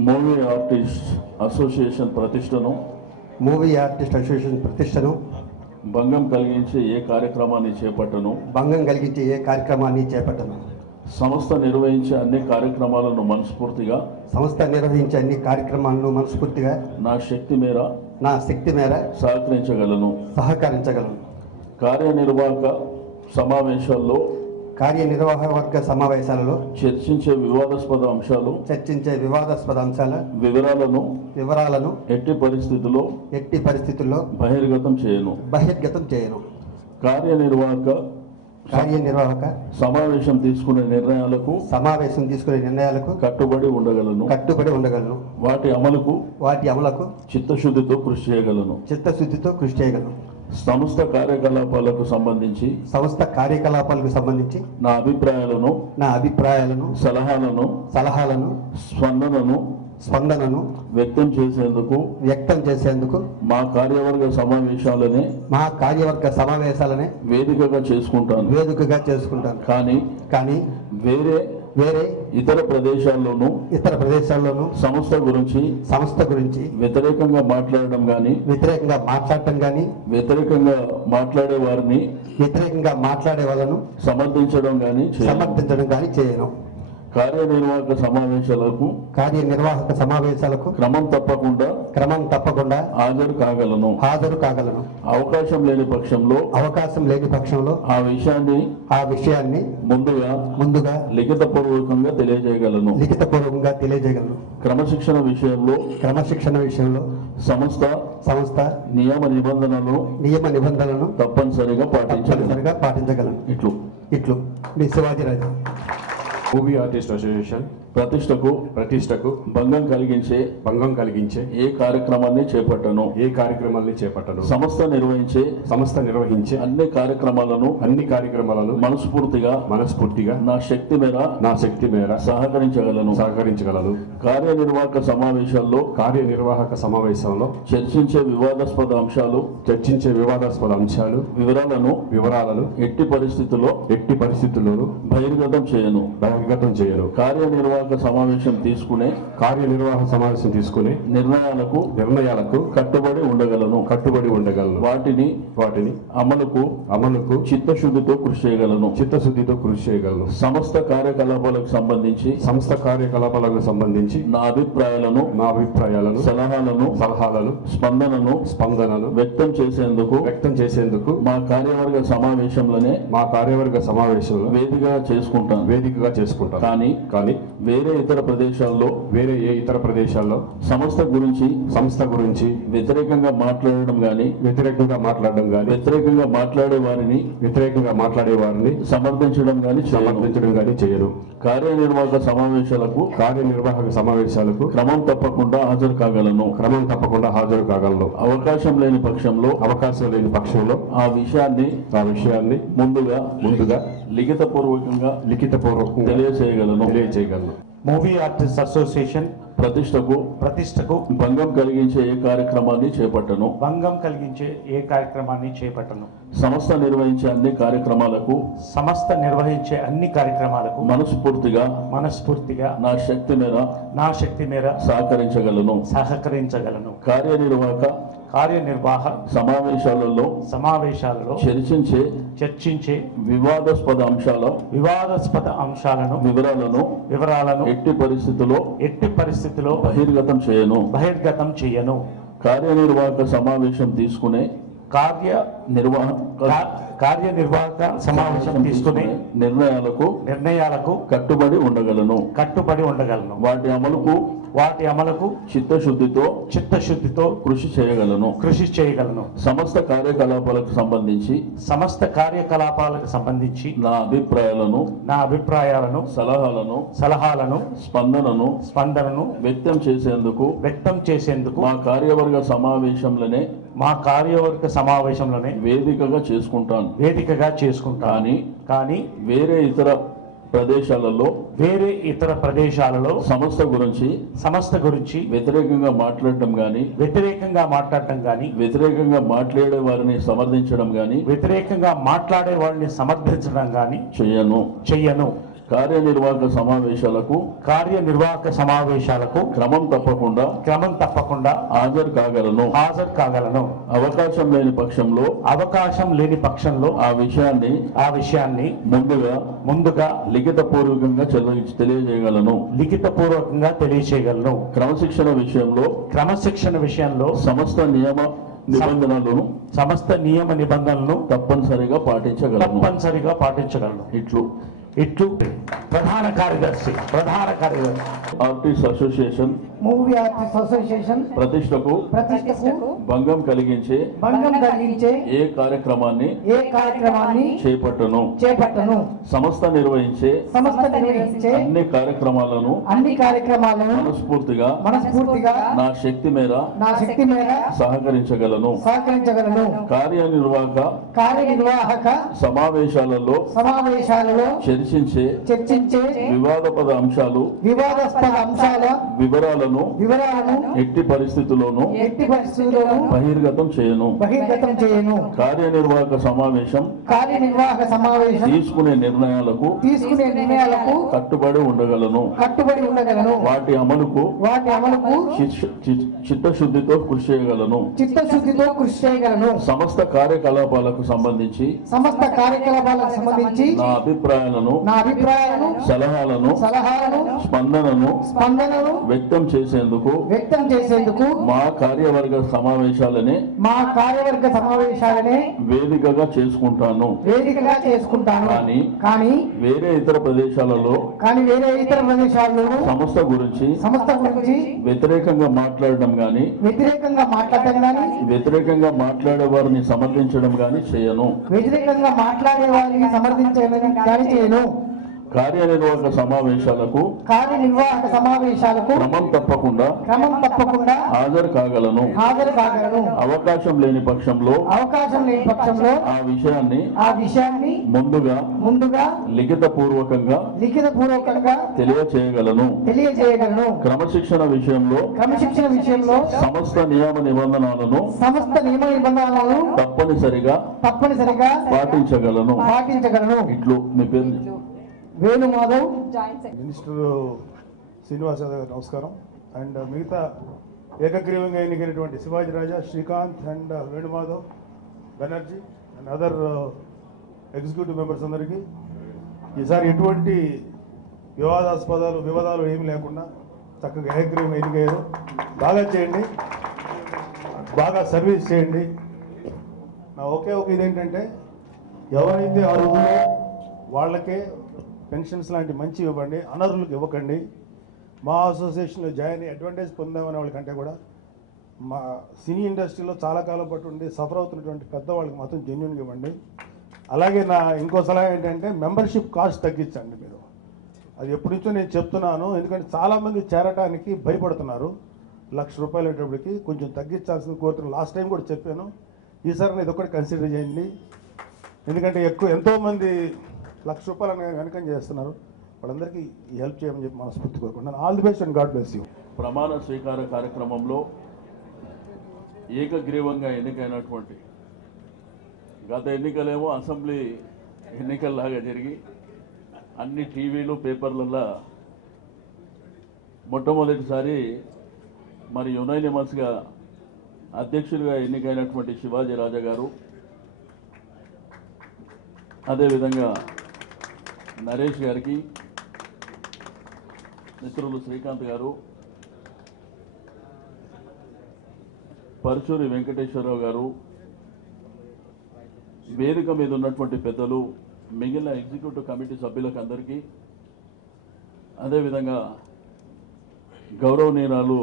Movie artist association ప్రతిష్టను భంగం కలిగించే ఏ కార్యక్రమాన్ని చేపట్టను సంస్థ నిర్వహించే అన్ని కార్యక్రమాలను మనస్ఫూర్తిగా నా శక్తి మేర సహకరించగలను కార్యనిర్వాహక సమావేశాలలో చర్చించే వివాదాస్పద అంశాల వివరాలను ఎట్టి పరిస్థితుల్లో బహిర్గతం చేయను కార్యనిర్వాహక సమావేశం తీసుకునే నిర్ణయాలకు కట్టుబడి ఉండగలను వాటి అమలుకు చిత్తశుద్ధితో కృషి చేయగలను సంస్థ కార్యకలాపాలకు సంబంధించి నా అభిప్రాయాలను సలహాలను స్పందనను వ్యక్తం చేసేందుకు మా కార్యవర్గ సమావేశాలనే వేదికగా చేసుకుంటాను కానీ వేరే ఇతర ప్రదేశాల్లోనూ సంస్థ గురించి వ్యతిరేకంగా మాట్లాడడం గాని వ్యతిరేకంగా మాట్లాడే వాళ్ళను సమర్థించడం గాని చేయను కార్యనిర్వాహక సమావేశాలకు క్రమం తప్పకుండా హాజరు కాగలను అవకాశం లేని పక్షంలో ఆ విషయాన్ని ముందుగా లిఖితపూర్వకంగా తెలియజేయగలను క్రమశిక్షణ విషయంలో సంస్థ నియమ నిబంధనలను తప్పనిసరిగా పాటించగలను ఇట్లు మీ శివాజీరాజు. మూవీ ఆర్టిస్ట్ అసోసియేషన్ ప్రతిష్టకు భంగం కలిగించే ఏ కార్యక్రమాన్ని చేపట్టను సంస్థ నిర్వహించే అన్ని కార్యక్రమాలను మనస్ఫూర్తిగా నా శక్తి మేర సహకరించగలను కార్యనిర్వాహక సమావేశాల్లో చర్చించే వివాదాస్పద అంశాలు వివరాలను ఎట్టి పరిస్థితుల్లోనూ బహిర్గతం చేయను కార్యనిర్వాహక సమావేశం తీసుకునే నిర్ణయాలకు కట్టుబడి ఉండగలను వాటిని అమలుకు చిత్తశుద్ధితో కృషి చేయగలను సంస్థ కార్యకలాపాలకు సంబంధించి నా అభిప్రాయాలను సలహాలను స్పందనను వ్యక్తం చేసేందుకు మా కార్యవర్గ సమావేశంలో వేదికగా చేసుకుంటాను కానీ వేరే ఇతర ప్రదేశాల్లో సంస్థ గురించి వ్యతిరేకంగా మాట్లాడడం గాని వ్యతిరేకంగా మాట్లాడే వారిని సమర్థించడం గాని చేయరు కార్యనిర్వాహక సమావేశాలకు క్రమం తప్పకుండా హాజరు కాగలను అవకాశం లేని పక్షంలో ఆ విషయాన్ని ముందుగా లిఖితపూర్వకంగా తెలియజేయగలను మూవీ ఆర్టిస్ట్ అసోసియేషన్ ప్రతిష్టకు భంగం కలిగించే ఏ కార్యక్రమాన్ని చేపట్టను సంస్థ నిర్వహించే అన్ని కార్యక్రమాలకు మనస్ఫూర్తిగా నా శక్తి మేర సహకరించగలను కార్యనిర్వాహక సమావేశాలలో చర్చించే వివాదాస్పద అంశాలను వివరాలను ఎట్టి పరిస్థితుల్లో బహిర్గతం చేయను కార్యనిర్వాహక సమావేశం తీసుకునే నిర్ణయాలకు కట్టుబడి ఉండగలను వాటి అమలుకు చిత్తశుద్ధితో కృషి చేయగలను సమస్త కార్యకలాపాలకు సంబంధించి నా అభిప్రాయాలను సలహాలను స్పందనను వ్యక్తం చేసేందుకు మా కార్యవర్గ సమావేశంలోనే వేదికగా చేసుకుంటాను కానీ వేరే ఇతర ప్రదేశాలలో సంస్థ గురించి వ్యతిరేకంగా మాట్లాడటం గాని వ్యతిరేకంగా మాట్లాడే వారిని సమర్థించడం గాని చేయను కార్యనిర్వాహక సమావేశాలకు క్రమం తప్పకుండా హాజరు కాగలను. అవకాశం లేని పక్షంలో ఆ విషయాన్ని ముందుగా లిఖితపూర్వకంగా తెలియజేయగలను. క్రమశిక్షణ విషయంలో సమస్త నియమ నిబంధనలను తప్పనిసరిగా పాటించగలను. ఇట్లు ప్రధాన కార్యదర్శి artist association movie artist association ప్రతిష్టకు భంగం కలిగించే ఏ కార్యక్రమాన్ని చేపట్టను. సంస్థ నిర్వహించే అన్ని కార్యక్రమాలను మనస్ఫూర్తిగా నా శక్తి మేర సహకరించగలను. కార్యనిర్వాహక సమావేశాలలో చర్చించే వివాదాస్పద అంశాల వివరాలను ఎట్టి పరిస్థితుల్లోనూ బహిర్గతం చేయను. కార్యనిర్వాహక సమావేశం తీసుకునే నిర్ణయాలకు కట్టుబడి ఉండగలను. వాటి అమలుకు చిత్తశుద్ధితో కృషి చేయగలను. సమస్త కార్యకలాపాలకు సంబంధించి నా అభిప్రాయాలను సలహాలను స్పందనను వ్యక్తం చేసేందుకు మా కార్యవర్గ సమావేశాలనే వేదికగా చేసుకుంటాను. కానీ వేరే ఇతర ప్రదేశాలలో సంస్థ గురించి వ్యతిరేకంగా మాట్లాడడం గాని వ్యతిరేకంగా మాట్లాడే వారిని సమర్థించడం గాని చేయను. కార్యనిర్వాహక సమావేశాలకు క్రమం తప్పకుండా హాజరు కాగలను. అవకాశం లేని పక్షంలో ఆ విషయాన్ని ముందుగా లిఖితపూర్వకంగా తెలియజేయగలను. క్రమశిక్షణ విషయంలో సమస్త నియమ నిబంధనలను తప్పనిసరిగా పాటించగలను. ఇట్లు మీ పేరు వేణుమాధవ్. మినిస్టర్ శ్రీనివాస్ యాదవ్ గారు నమస్కారం. అండ్ మిగతా ఏకగ్రీవంగా ఎన్నికైనటువంటి Shivaji Raja, Srikanth and Venumadhav Banerjee and other executive members అందరికీ ఈసారి ఎటువంటి వివాదాలు ఏమి లేకుండా చక్కగా ఏకగ్రీవంగా ఎన్నికయ్యారు. బాగా చేయండి, బాగా సర్వీస్ చేయండి. నా ఒకే ఒక ఇదేంటంటే ఎవరైతే అర్హులో వాళ్ళకే పెన్షన్స్ లాంటి మంచి ఇవ్వండి, అనర్హులకు ఇవ్వకండి. మా అసోసియేషన్లో జాయిన్ అయ్యి అడ్వాంటేజ్ పొందామనే వాళ్ళకంటే కూడా మా సినీ ఇండస్ట్రీలో చాలా కాలం పట్టు ఉండి సఫర్ అవుతున్నటువంటి పెద్దవాళ్ళకి మాత్రం జెన్యున్గా ఇవ్వండి. అలాగే నా ఇంకో సలహా ఏంటంటే మెంబర్షిప్ కాస్ట్ తగ్గించండి. మీరు అది ఎప్పటి నుంచో నేను చెప్తున్నాను, ఎందుకంటే చాలామంది చేరటానికి భయపడుతున్నారు. ₹1,00,000 అయ్యేటప్పటికి కొంచెం తగ్గించాల్సింది కోరుతున్నాను. లాస్ట్ టైం కూడా చెప్పాను, ఈసారి ఇది ఒకటి కన్సిడర్ చేయండి. ఎందుకంటే ఎంతోమంది ₹1,00,000 వెనకం చేస్తున్నారు. వాళ్ళందరికీ హెల్ప్ చేయమని చెప్పి మనస్ఫూర్తి కోరుకుంటున్నాను. All the best and God bless you. ప్రమాణ స్వీకార కార్యక్రమంలో ఏకగ్రీవంగా ఎన్నికైనటువంటి గత ఎన్నికలేమో అసెంబ్లీ ఎన్నికల్లాగా జరిగి అన్ని టీవీలు పేపర్లలో మొట్టమొదటిసారి మరి యునైనిమస్గా అధ్యక్షులుగా ఎన్నికైనటువంటి శివాజీ రాజా గారు, అదేవిధంగా నరేష్ గారికి, మిత్రులు శ్రీకాంత్ గారు, పరుచూరి వెంకటేశ్వరరావు గారు, వేదిక మీద ఉన్నటువంటి పెద్దలు, మిగిలిన ఎగ్జిక్యూటివ్ కమిటీ సభ్యులకు అందరికీ, అదేవిధంగా గౌరవనీయురాలు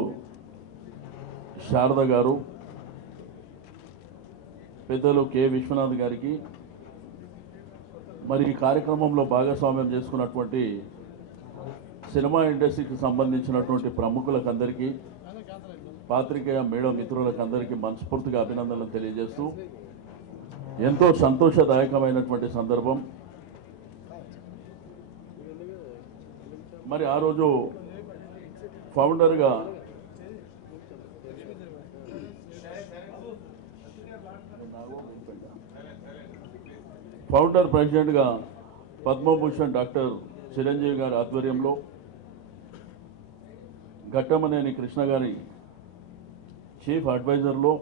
శారద గారు, పెద్దలు కె విశ్వనాథ్ గారికి, మరి ఈ కార్యక్రమంలో భాగస్వామ్యం చేసుకున్నటువంటి సినిమా ఇండస్ట్రీకి సంబంధించినటువంటి ప్రముఖులకు అందరికీ, పాత్రికేయ మీడియా మిత్రులకు అందరికీ మనస్ఫూర్తిగా అభినందనలు తెలియజేస్తూ, ఎంతో సంతోషదాయకమైనటువంటి సందర్భం. మరి ఆ రోజు ఫౌండర్గా ప్రెసిడెంట్గా పద్మభూషణ్ డాక్టర్ చిరంజీవి గారి ఆధ్వర్యంలో ఘట్టమనేని కృష్ణ గారి చీఫ్ అడ్వైజర్లో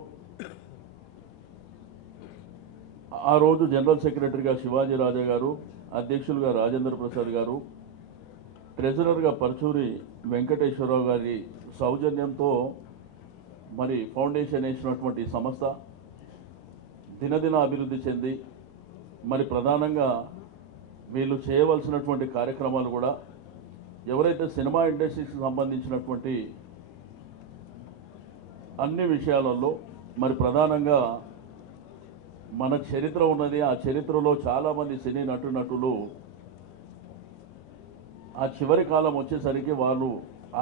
ఆ రోజు జనరల్ సెక్రటరీగా శివాజీ రాజా గారు, అధ్యక్షులుగా రాజేంద్ర ప్రసాద్ గారు, ట్రెజరర్గా పరచూరి వెంకటేశ్వరరావు గారి సౌజన్యంతో మరి ఫౌండేషన్ వేసినటువంటి సంస్థ దినదిన అభివృద్ధి చెంది మరి ప్రధానంగా వీళ్ళు చేయవలసినటువంటి కార్యక్రమాలు కూడా ఎవరైతే సినిమా ఇండస్ట్రీకి సంబంధించినటువంటి అన్ని విషయాలలో మరి ప్రధానంగా మన చరిత్ర ఉన్నది. ఆ చరిత్రలో చాలామంది సినీ నటులు ఆ చివరి కాలం వచ్చేసరికి వాళ్ళు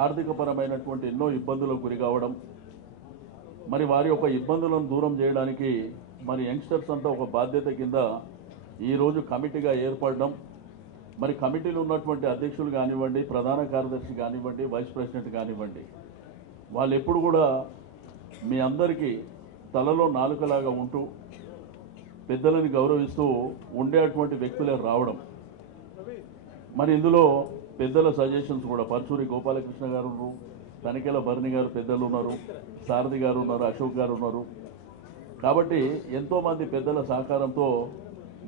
ఆర్థికపరమైనటువంటి ఎన్నో ఇబ్బందులకు గురి కావడం, మరి వారి యొక్క ఇబ్బందులను దూరం చేయడానికి మరి యంగ్స్టర్స్ అంతా ఒక బాధ్యత కింద ఈరోజు కమిటీగా ఏర్పడడం, మరి కమిటీలో ఉన్నటువంటి అధ్యక్షులు కానివ్వండి, ప్రధాన కార్యదర్శి కానివ్వండి, వైస్ ప్రెసిడెంట్ కానివ్వండి, వాళ్ళు ఎప్పుడు కూడా మీ అందరికీ తలలో నాలుకలాగా ఉంటూ పెద్దలని గౌరవిస్తూ ఉండేటువంటి వ్యక్తులే రావడం. మరి ఇందులో పెద్దల సజెషన్స్ కూడా పరచూరి గోపాలకృష్ణ గారు ఉన్నారు, తనికెల భరణి గారు పెద్దలు ఉన్నారు, సారథి గారు ఉన్నారు, అశోక్ గారు ఉన్నారు. కాబట్టి ఎంతోమంది పెద్దల సహకారంతో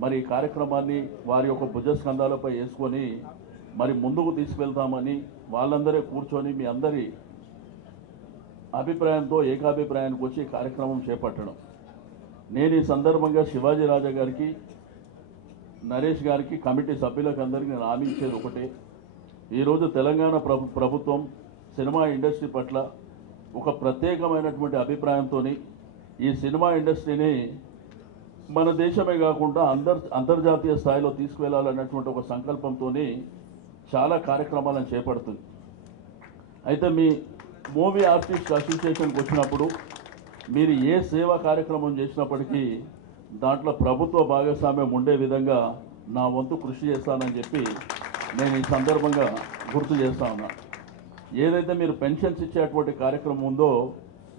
మరి ఈ కార్యక్రమాన్ని వారి యొక్క భుజస్కంధాలపై వేసుకొని మరి ముందుకు తీసుకెళ్తామని వాళ్ళందరే కూర్చొని మీ అందరి అభిప్రాయంతో ఏకాభిప్రాయానికి వచ్చి కార్యక్రమం చేపట్టడం. నేను ఈ సందర్భంగా శివాజీ రాజా గారికి, నరేష్ గారికి, కమిటీ సభ్యులకు అందరికీ నేను హామీ ఇచ్చేది ఒకటే, ఈరోజు తెలంగాణ ప్రభుత్వం సినిమా ఇండస్ట్రీ పట్ల ఒక ప్రత్యేకమైనటువంటి అభిప్రాయంతో ఈ సినిమా ఇండస్ట్రీని మన దేశమే కాకుండా అంతర్జాతీయ స్థాయిలో తీసుకువెళ్ళాలన్నటువంటి ఒక సంకల్పంతో చాలా కార్యక్రమాలను చేపడుతుంది. అయితే మీ మూవీ ఆర్టిస్ట్ అసోసియేషన్కి వచ్చినప్పుడు మీరు ఏ సేవా కార్యక్రమం చేసినప్పటికీ దాంట్లో ప్రభుత్వ భాగస్వామ్యం ఉండే విధంగా నా వంతు కృషి చేస్తానని చెప్పి నేను ఈ సందర్భంగా గుర్తు చేస్తా ఉన్నా. ఏదైతే మీరు పెన్షన్స్ ఇచ్చేటువంటి కార్యక్రమం ఉందో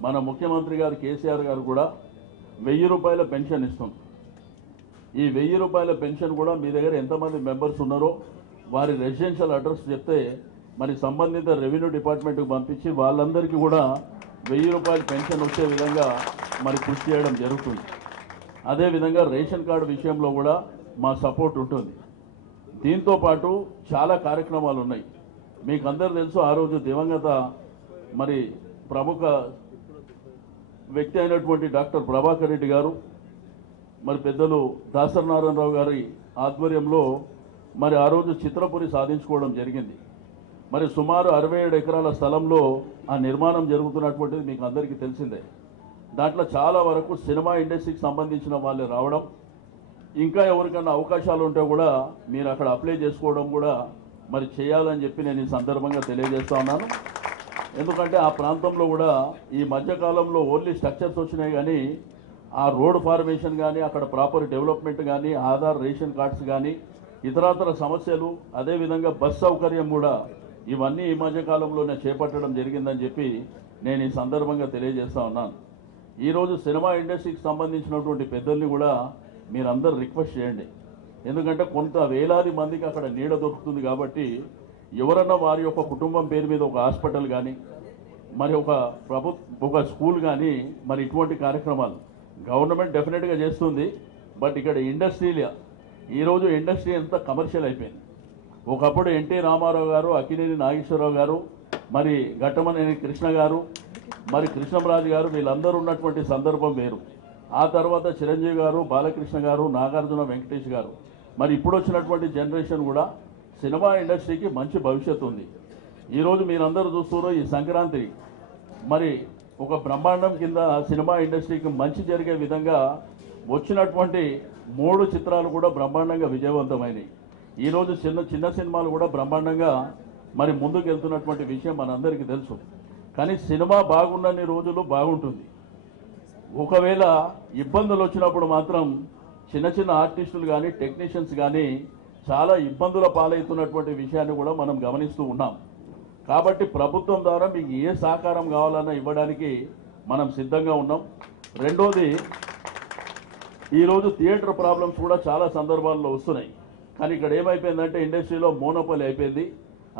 మన ముఖ్యమంత్రి గారు కేసీఆర్ గారు కూడా 1000 రూపాయల పెన్షన్ ఇస్తుంది. ఈ 1000 రూపాయల పెన్షన్ కూడా మీ దగ్గర ఎంతమంది మెంబర్స్ ఉన్నారో వారి రెసిడెన్షియల్ అడ్రస్ చెప్తే మరి సంబంధిత రెవెన్యూ డిపార్ట్మెంట్కి పంపించి వాళ్ళందరికీ కూడా 1000 రూపాయల పెన్షన్ వచ్చే విధంగా మరి కృషి చేయడం జరుగుతుంది. అదేవిధంగా రేషన్ కార్డు విషయంలో కూడా మా సపోర్ట్ ఉంటుంది. దీంతో పాటు చాలా కార్యక్రమాలు ఉన్నాయి. మీకు అందరూ తెలుసు, ఆ రోజు దివంగత మరి ప్రముఖ వ్యక్తి అయినటువంటి డాక్టర్ ప్రభాకర్ రెడ్డి గారు మరి పెద్దలు దాసరి నారాయణరావు గారి ఆధ్వర్యంలో మరి ఆ రోజు చిత్రపురి సాధించుకోవడం జరిగింది. మరి సుమారు 67 ఎకరాల స్థలంలో ఆ నిర్మాణం జరుగుతున్నటువంటిది మీకు అందరికీ తెలిసిందే. దాంట్లో చాలా వరకు సినిమా ఇండస్ట్రీకి సంబంధించిన వాళ్ళే రావడం, ఇంకా ఎవరికన్నా అవకాశాలు ఉంటే కూడా మీరు అక్కడ అప్లై చేసుకోవడం కూడా మరి చేయాలని చెప్పి నేను ఈ సందర్భంగా తెలియజేస్తా ఉన్నాను. ఎందుకంటే ఆ ప్రాంతంలో కూడా ఈ మధ్యకాలంలో ఓన్లీ స్ట్రక్చర్స్ వచ్చినాయి కానీ ఆ రోడ్ ఫార్మేషన్ కానీ అక్కడ ప్రాపర్ డెవలప్మెంట్ కానీ ఆధార్ రేషన్ కార్డ్స్ కానీ ఇతరాతర సమస్యలు, అదేవిధంగా బస్ సౌకర్యం కూడా ఇవన్నీ ఈ మధ్యకాలంలోనే చేపట్టడం జరిగిందని చెప్పి నేను ఈ సందర్భంగా తెలియజేస్తా ఉన్నాను. ఈరోజు సినిమా ఇండస్ట్రీకి సంబంధించినటువంటి పెద్దల్ని కూడా మీరందరూ రిక్వెస్ట్ చేయండి. ఎందుకంటే కొంత వేలాది మందికి అక్కడ నీడ దొరుకుతుంది కాబట్టి ఎవరన్నా వారి యొక్క కుటుంబం పేరు మీద ఒక హాస్పిటల్ కానీ మరి ఒక స్కూల్ కానీ మరి ఇటువంటి కార్యక్రమాలు గవర్నమెంట్ డెఫినెట్గా చేస్తుంది. బట్ ఇక్కడ ఇండస్ట్రీలో ఈరోజు ఇండస్ట్రీ అంతా కమర్షియల్ అయిపోయింది. ఒకప్పుడు ఎన్టీ రామారావు గారు, అక్కినేని నాగేశ్వరరావు గారు, మరి ఘట్టమనేని కృష్ణ గారు, మరి కృష్ణంరాజు గారు వీళ్ళందరూ ఉన్నటువంటి సందర్భం వేరు. ఆ తర్వాత చిరంజీవి గారు, బాలకృష్ణ గారు, నాగార్జున, వెంకటేష్ గారు, మరి ఇప్పుడు వచ్చినటువంటి జనరేషన్ కూడా సినిమా ఇండస్ట్రీకి మంచి భవిష్యత్తు ఉంది. ఈరోజు మీరందరూ చూస్తున్నారు ఈ సంక్రాంతి మరి ఒక బ్రహ్మాండం కింద సినిమా ఇండస్ట్రీకి మంచి జరిగే విధంగా వచ్చినటువంటి 3 చిత్రాలు కూడా బ్రహ్మాండంగా విజయవంతమైనవి. ఈరోజు చిన్న సినిమాలు కూడా బ్రహ్మాండంగా మరి ముందుకు వెళ్తున్నటువంటి విషయం మనందరికీ తెలుసు. కానీ సినిమా బాగున్నన్ని రోజులు బాగుంటుంది. ఒకవేళ ఇబ్బందులు వచ్చినప్పుడు మాత్రం చిన్న ఆర్టిస్టులు కానీ టెక్నీషియన్స్ కానీ చాలా ఇబ్బందుల పాలవుతున్నటువంటి విషయాన్ని కూడా మనం గమనిస్తూ ఉన్నాం. కాబట్టి ప్రభుత్వం ద్వారా మీకు ఏ సహకారం కావాలన్నా ఇవ్వడానికి మనం సిద్ధంగా ఉన్నాం. రెండోది, ఈరోజు థియేటర్ ప్రాబ్లమ్స్ కూడా చాలా సందర్భాల్లో వస్తున్నాయి. కానీ ఇక్కడ ఏమైపోయిందంటే ఇండస్ట్రీలో మోనోపోలి అయిపోయింది.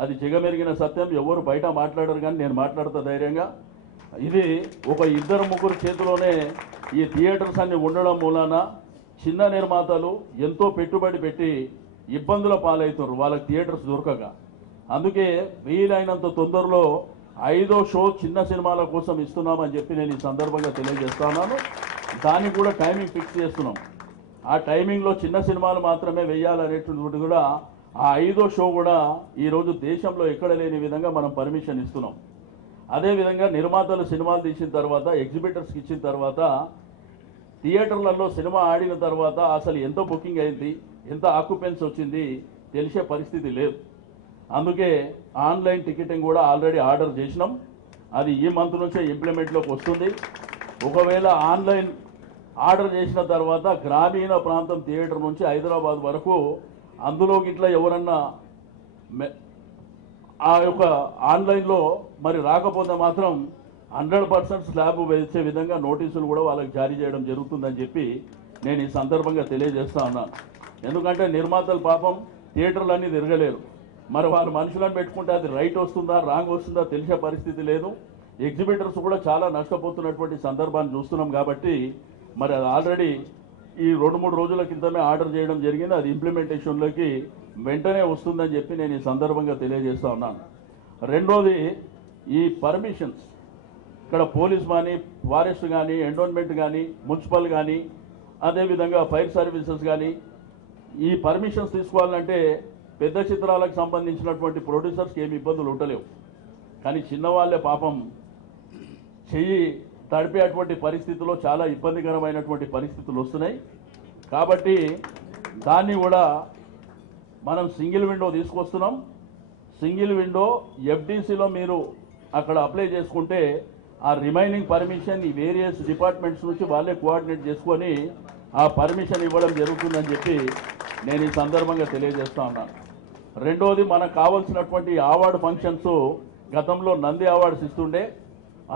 అది జగమెరిగిన సత్యం. ఎవరు బయట మాట్లాడరు, కానీ నేను మాట్లాడతా ధైర్యంగా. ఇది ఒక 2-3 చేతిలోనే ఈ థియేటర్స్ అన్ని ఉండడం మూలాన చిన్న నిర్మాతలు ఎంతో పెట్టుబడి పెట్టి ఇబ్బందుల పాలవుతున్నారు వాళ్ళకి థియేటర్స్ దొరకక. అందుకే వీలైనంత తొందరలో 5వ షో చిన్న సినిమాల కోసం ఇస్తున్నామని చెప్పి నేను ఈ సందర్భంగా తెలియజేస్తున్నాను. దానికి కూడా టైమింగ్ ఫిక్స్ చేస్తున్నాం. ఆ టైమింగ్లో చిన్న సినిమాలు మాత్రమే వేయాలనేటువంటి కూడా ఆ 5వ షో కూడా ఈరోజు దేశంలో ఎక్కడ లేని విధంగా మనం పర్మిషన్ ఇస్తున్నాం. అదేవిధంగా నిర్మాతలు సినిమాలు తీసిన తర్వాత ఎగ్జిబిటర్స్కి ఇచ్చిన తర్వాత థియేటర్లలో సినిమా ఆడిన తర్వాత అసలు ఎంత బుకింగ్ అయింది, ఎంత ఆక్యుపెన్సీ వచ్చింది తెలిసే పరిస్థితి లేదు. అందుకే ఆన్లైన్ టికెటింగ్ కూడా ఆల్రెడీ ఆర్డర్ చేసినాం. అది ఈ మంత్ నుంచే ఇంప్లిమెంట్లోకి వస్తుంది. ఒకవేళ ఆన్లైన్ ఆర్డర్ చేసిన తర్వాత గ్రామీణ ప్రాంతం థియేటర్ నుంచి హైదరాబాద్ వరకు అందులోకి ఇట్లా ఎవరన్నా ఆ యొక్క ఆన్లైన్లో మరి రాకపోతే మాత్రం 100% స్లాబ్ వేసే విధంగా నోటీసులు కూడా వాళ్ళకి జారీ చేయడం జరుగుతుందని చెప్పి నేను ఈ సందర్భంగా తెలియజేస్తా ఉన్నాను. ఎందుకంటే నిర్మాతలు పాపం థియేటర్లన్నీ తిరగలేరు. మరి వాళ్ళు మనుషులను పెట్టుకుంటే అది రైట్ వస్తుందా రాంగ్ వస్తుందా తెలిసే పరిస్థితి లేదు. ఎగ్జిబిటర్స్ కూడా చాలా నష్టపోతున్నటువంటి సందర్భాన్ని చూస్తున్నాం. కాబట్టి మరి అది ఆల్రెడీ ఈ 2-3 రోజుల క్రితమే ఆర్డర్ చేయడం జరిగింది. అది ఇంప్లిమెంటేషన్లోకి వెంటనే వస్తుందని చెప్పి నేను ఈ సందర్భంగా తెలియజేస్తా ఉన్నాను. రెండోది, ఈ పర్మిషన్స్ ఇక్కడ పోలీస్ కానీ, ఫారెస్ట్ కానీ, ఎండోన్మెంట్ కానీ, మున్సిపల్ కానీ, అదేవిధంగా ఫైర్ సర్వీసెస్ కానీ ఈ పర్మిషన్స్ తీసుకోవాలంటే పెద్ద చిత్రాలకు సంబంధించినటువంటి ప్రొడ్యూసర్స్కి ఏమి ఇబ్బందులు ఉండలేవు. కానీ చిన్నవాళ్ళే పాపం చెయ్యి తడిపేటువంటి పరిస్థితుల్లో చాలా ఇబ్బందికరమైనటువంటి పరిస్థితులు వస్తున్నాయి. కాబట్టి దాన్ని కూడా మనం సింగిల్ విండో తీసుకొస్తున్నాం. సింగిల్ విండో ఎఫ్డీసీలో మీరు అక్కడ అప్లై చేసుకుంటే ఆ రిమైనింగ్ పర్మిషన్ ఈ వేరియస్ డిపార్ట్మెంట్స్ నుంచి వాళ్ళే కోఆర్డినేట్ చేసుకొని ఆ పర్మిషన్ ఇవ్వడం జరుగుతుందని చెప్పి నేను ఈ సందర్భంగా తెలియజేస్తా ఉన్నాను. రెండోది, మనకు కావాల్సినటువంటి అవార్డు ఫంక్షన్స్ గతంలో నంది అవార్డ్స్ ఇస్తుండే,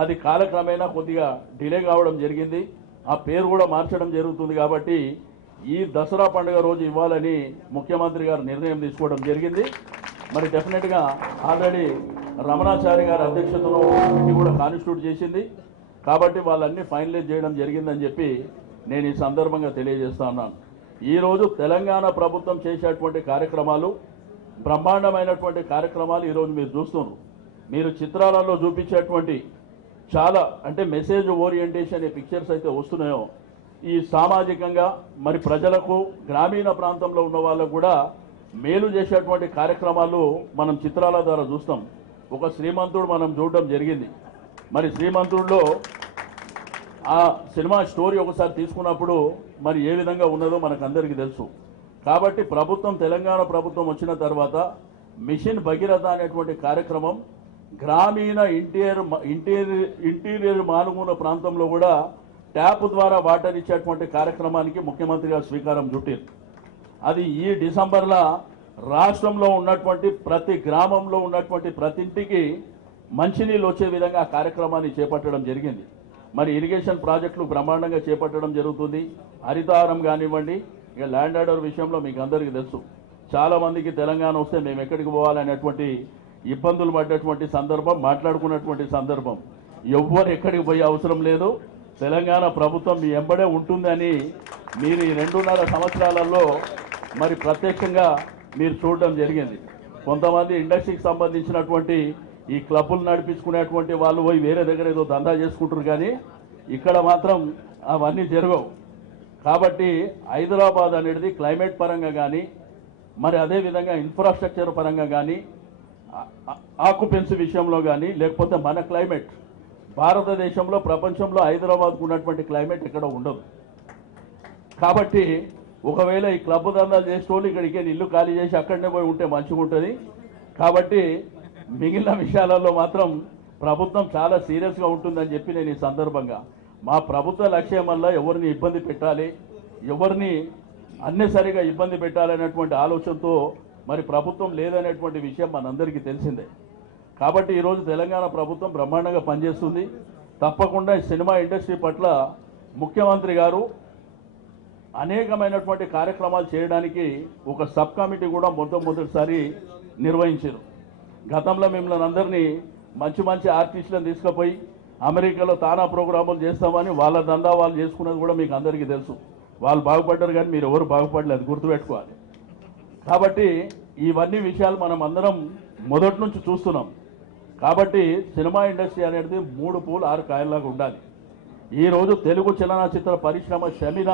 అది కాలక్రమేణా కొద్దిగా డిలే కావడం జరిగింది. ఆ పేరు కూడా మార్చడం జరుగుతుంది. కాబట్టి ఈ దసరా పండుగ రోజు ఇవ్వాలని ముఖ్యమంత్రి గారు నిర్ణయం తీసుకోవడం జరిగింది. మరి డెఫినెట్గా ఆల్రెడీ రమణాచారి గారి అధ్యక్షతలో కమిటీ కూడా కాన్స్టిట్యూట్ చేసింది. కాబట్టి వాళ్ళన్నీ ఫైనలైజ్ చేయడం జరిగిందని చెప్పి నేను ఈ సందర్భంగా తెలియజేస్తా ఉన్నాను. ఈరోజు తెలంగాణ ప్రభుత్వం చేసేటువంటి కార్యక్రమాలు, బ్రహ్మాండమైనటువంటి కార్యక్రమాలు ఈరోజు మీరు చూస్తున్నారు. మీరు చిత్రాలలో చూపించేటువంటి చాలా అంటే మెసేజ్ ఓరియంటేషన్ పిక్చర్స్ అయితే వస్తున్నాయో, ఈ సామాజికంగా మరి ప్రజలకు గ్రామీణ ప్రాంతంలో ఉన్న వాళ్ళకు కూడా మేలు చేసేటువంటి కార్యక్రమాలు మనం చిత్రాల ద్వారా చూస్తాం. ఒక శ్రీమంతుడు మనం చూడడం జరిగింది. మరి శ్రీమంతుడిలో ఆ సినిమా స్టోరీ ఒకసారి తీసుకున్నప్పుడు మరి ఏ విధంగా ఉన్నదో మనకు అందరికీ తెలుసు. కాబట్టి ప్రభుత్వం, తెలంగాణ ప్రభుత్వం వచ్చిన తర్వాత మిషన్ భగీరథ అనేటువంటి కార్యక్రమం గ్రామీణ ఇంటీరియర్ మారుమూల ప్రాంతంలో కూడా ట్యాప్ ద్వారా వాటర్ ఇచ్చేటువంటి కార్యక్రమానికి ముఖ్యమంత్రి గారు శ్రీకారం చుట్టారు. అది ఈ డిసెంబర్లో రాష్ట్రంలో ఉన్నటువంటి ప్రతి గ్రామంలో ఉన్నటువంటి ప్రతి ఇంటికి మంచినీళ్ళు వచ్చే విధంగా ఆ కార్యక్రమాన్ని చేపట్టడం జరిగింది. మరి ఇరిగేషన్ ప్రాజెక్టులు బ్రహ్మాండంగా చేపట్టడం జరుగుతుంది. హరితహారం కానివ్వండి, ఇక ల్యాండ్ ఆర్డర్ విషయంలో మీకు అందరికీ తెలుసు. చాలామందికి తెలంగాణ వస్తే మేము ఎక్కడికి పోవాలనేటువంటి ఇబ్బందులు పడ్డటువంటి సందర్భం, మాట్లాడుకున్నటువంటి సందర్భం. ఎవ్వరు ఎక్కడికి పోయే అవసరం లేదు. తెలంగాణ ప్రభుత్వం మీ ఎంబడే ఉంటుందని మీరు ఈ 2.5 సంవత్సరాలలో మరి ప్రత్యక్షంగా మీరు చూడడం జరిగింది. కొంతమంది ఇండస్ట్రీకి సంబంధించినటువంటి ఈ క్లబ్బులు నడిపించుకునేటువంటి వాళ్ళు పోయి వేరే దగ్గర ఏదో దందా చేసుకుంటారు, కానీ ఇక్కడ మాత్రం అవన్నీ జరగవు. కాబట్టి హైదరాబాద్ అనేది క్లైమేట్ పరంగా కానీ, మరి అదేవిధంగా ఇన్ఫ్రాస్ట్రక్చర్ పరంగా కానీ, ఆక్యుపెన్సీ విషయంలో కానీ, లేకపోతే మన క్లైమేట్ భారతదేశంలో, ప్రపంచంలో హైదరాబాద్కు ఉన్నటువంటి క్లైమేట్ ఎక్కడ ఉండదు. కాబట్టి ఒకవేళ ఈ క్లబ్ దందాలు చేసేటోళ్ళు ఇక్కడికి ఇల్లు ఖాళీ చేసి అక్కడనే పోయి ఉంటే మంచిగా ఉంటుంది. కాబట్టి మిగిలిన విషయాలలో మాత్రం ప్రభుత్వం చాలా సీరియస్గా ఉంటుందని చెప్పి నేను ఈ సందర్భంగా, మా ప్రభుత్వ లక్ష్యం వల్ల ఎవరిని ఇబ్బంది పెట్టాలి, ఎవరిని అన్నెసరిగా ఇబ్బంది పెట్టాలనేటువంటి ఆలోచనతో మరి ప్రభుత్వం లేదనేటువంటి విషయం మనందరికీ తెలిసిందే. కాబట్టి ఈరోజు తెలంగాణ ప్రభుత్వం బ్రహ్మాండంగా పనిచేస్తుంది. తప్పకుండా ఈ సినిమా ఇండస్ట్రీ పట్ల ముఖ్యమంత్రి గారు అనేకమైనటువంటి కార్యక్రమాలు చేయడానికి ఒక సబ్ కమిటీ కూడా మొదటిసారి నిర్వహించారు. గతంలో మిమ్మల్ని అందరినీ మంచి మంచి ఆర్టిస్టులను తీసుకుపోయి అమెరికాలో తానా ప్రోగ్రాములు చేస్తామని వాళ్ళ దందా వాళ్ళు చేసుకున్నది కూడా మీకు అందరికీ తెలుసు. వాళ్ళు బాగుపడ్డారు కానీ మీరు ఎవరు బాగుపడలేదు, గుర్తుపెట్టుకోవాలి. కాబట్టి ఇవన్నీ విషయాలు మనం అందరం మొదటి నుంచి చూస్తున్నాం. కాబట్టి సినిమా ఇండస్ట్రీ అనేది 3 పూలు 6 కాయల్లాగా ఉండాలి. ఈరోజు తెలుగు చలనచిత్ర పరిశ్రమ శమిన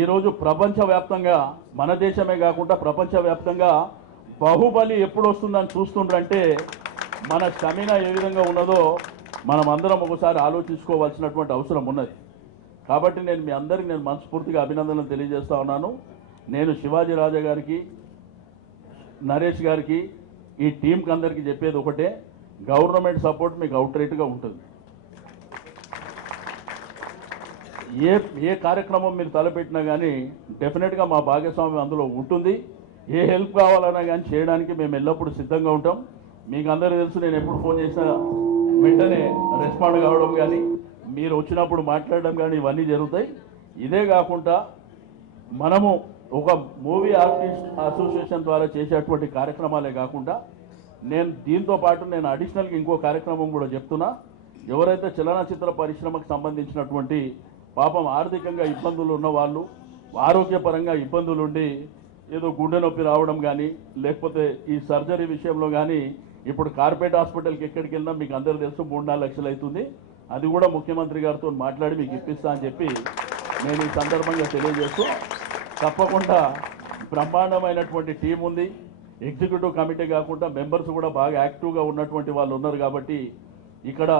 ఈరోజు ప్రపంచవ్యాప్తంగా, మన దేశమే కాకుండా ప్రపంచవ్యాప్తంగా బాహుబలి ఎప్పుడు వస్తుందని చూస్తుండ్రంటే మన శమిన ఏ విధంగా ఉన్నదో మనం అందరం ఒకసారి ఆలోచించుకోవాల్సినటువంటి అవసరం ఉన్నది. కాబట్టి నేను మీ అందరికీ మనస్ఫూర్తిగా అభినందనలు తెలియజేస్తా ఉన్నాను. నేను శివాజీ రాజా గారికి, నరేష్ గారికి, ఈ టీంకి అందరికీ చెప్పేది ఒకటే, గవర్నమెంట్ సపోర్ట్ మీకు అవుట్రైట్గా ఉంటుంది. ఏ కార్యక్రమం మీరు తలపెట్టినా కానీ డెఫినెట్గా మా భాగస్వామ్యం అందులో ఉంటుంది. ఏ హెల్ప్ కావాలన్నా కానీ చేయడానికి మేము ఎల్లప్పుడూ సిద్ధంగా ఉంటాం. మీకు అందరికీ తెలుసు, నేను ఎప్పుడు ఫోన్ చేసినా వెంటనే రెస్పాండ్ కావడం కానీ, మీరు వచ్చినప్పుడు మాట్లాడడం కానీ ఇవన్నీ జరుగుతాయి. ఇదే కాకుండా మనము ఒక మూవీ ఆర్టిస్ట్ అసోసియేషన్ ద్వారా చేసేటువంటి కార్యక్రమాలే కాకుండా దీంతో పాటు నేను అడిషనల్గా ఇంకో కార్యక్రమం కూడా చెప్తున్నా. ఎవరైతే చలనచిత్ర పరిశ్రమకు సంబంధించినటువంటి పాపం ఆర్థికంగా ఇబ్బందులు ఉన్న వాళ్ళు, ఆరోగ్యపరంగా ఇబ్బందులు ఉండి ఏదో గుండె నొప్పి రావడం కానీ, లేకపోతే ఈ సర్జరీ విషయంలో కానీ, ఇప్పుడు కార్పొరేట్ హాస్పిటల్కి ఎక్కడికి వెళ్ళినా మీకు అందరూ తెలుసు 3-4 లక్షలు అవుతుంది. అది కూడా ముఖ్యమంత్రి గారితో మాట్లాడి మీకు ఇప్పిస్తా అని చెప్పి నేను ఈ సందర్భంగా తెలియజేస్తూ, తప్పకుండా బ్రహ్మాండమైనటువంటి టీం ఉంది. ఎగ్జిక్యూటివ్ కమిటీ కాకుండా మెంబర్స్ కూడా బాగా యాక్టివ్గా ఉన్నటువంటి వాళ్ళు ఉన్నారు. కాబట్టి ఇక్కడ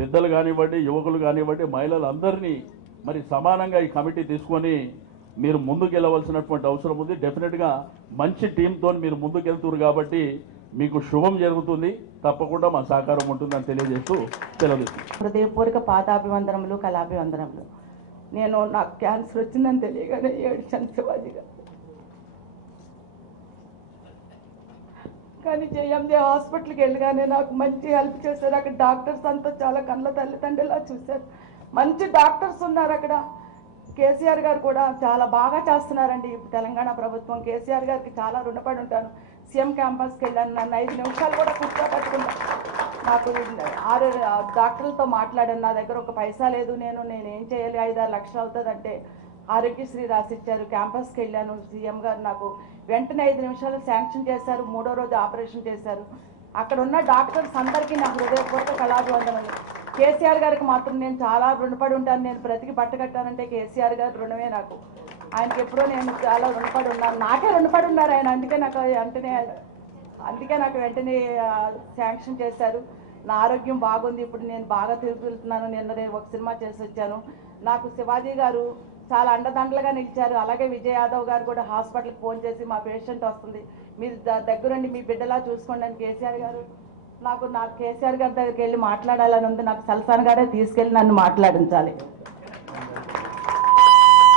పెద్దలు కానివ్వండి, యువకులు కానివ్వండి, మహిళలు అందరినీ మరి సమానంగా ఈ కమిటీ తీసుకొని మీరు ముందుకు వెళ్ళవలసినటువంటి అవసరం ఉంది. డెఫినెట్గా మంచి టీంతో మీరు ముందుకెళ్తున్నారు కాబట్టి మీకు శుభం జరుగుతుంది. తప్పకుండా మా సహకారం ఉంటుందని తెలియజేస్తూ సెలవు. హృదయపూర్వక పాదాభివందనములు, కళాభివందనములు. నాకు క్యాన్సర్ వచ్చిందని తెలియగానే ఏడ్చాను శివాజీగా. కానీ జేఎంజే హాస్పిటల్కి వెళ్ళగానే నాకు మంచి హెల్ప్ చేశారు. అక్కడ డాక్టర్స్ అంతా చాలా కళ్ళ తల్లిదండ్రులా చూశారు. మంచి డాక్టర్స్ ఉన్నారు అక్కడ. కేసీఆర్ గారు కూడా చాలా బాగా చేస్తున్నారండి తెలంగాణ ప్రభుత్వం. కేసీఆర్ గారికి చాలా రుణపడి ఉంటాను. సీఎం క్యాంపస్కి వెళ్ళాను, నన్ను 5 నిమిషాలు కూడా కూర్చోబెట్టుకున్నాను. నాకు 6 డాక్టర్లతో మాట్లాడాను. నా దగ్గర ఒక పైసా లేదు, నేను ఏం చేయాలి, 5-6 లక్షలు అవుతుందంటే ఆరోగ్యశ్రీ రాసిచ్చారు. క్యాంపస్కి వెళ్ళాను. సీఎం గారు నాకు వెంటనే 5 నిమిషాలు శాంక్షన్ చేశారు. 3వ రోజు ఆపరేషన్ చేశారు. అక్కడ ఉన్న డాక్టర్స్ అందరికీ నా హృదయపూర్వక కళాభివందనలు. కేసీఆర్ గారికి మాత్రం నేను చాలా రుణపడి ఉంటాను. నేను బ్రతికి పట్టకట్టానంటే కేసీఆర్ గారి రుణమే నాకు. ఆయనకి ఎప్పుడో నేను చాలా రుణపడి ఉన్నాను. నాకే రుణపడి ఉన్నారు ఆయన. అందుకే నాకు వెంటనే శాంక్షన్ చేశారు. నా ఆరోగ్యం బాగుంది. ఇప్పుడు నేను బాగా తిరుగుతున్నాను. నేను ఒక సినిమా చేసి వచ్చాను. నాకు శివాజీ గారు చాలా అండదండలుగా నిలిచారు. అలాగే విజయ్ యాదవ్ గారు కూడా హాస్పిటల్కి ఫోన్ చేసి మా పేషెంట్ వస్తుంది, మీరు దగ్గరుండి మీ బిడ్డలా చూసుకోండి అని కేసీఆర్ గారు నాకు కేసీఆర్ గారి దగ్గరికి వెళ్ళి మాట్లాడాలని ఉంది. నాకు సల్సాన్ గారే తీసుకెళ్ళి నన్ను మాట్లాడించాలి.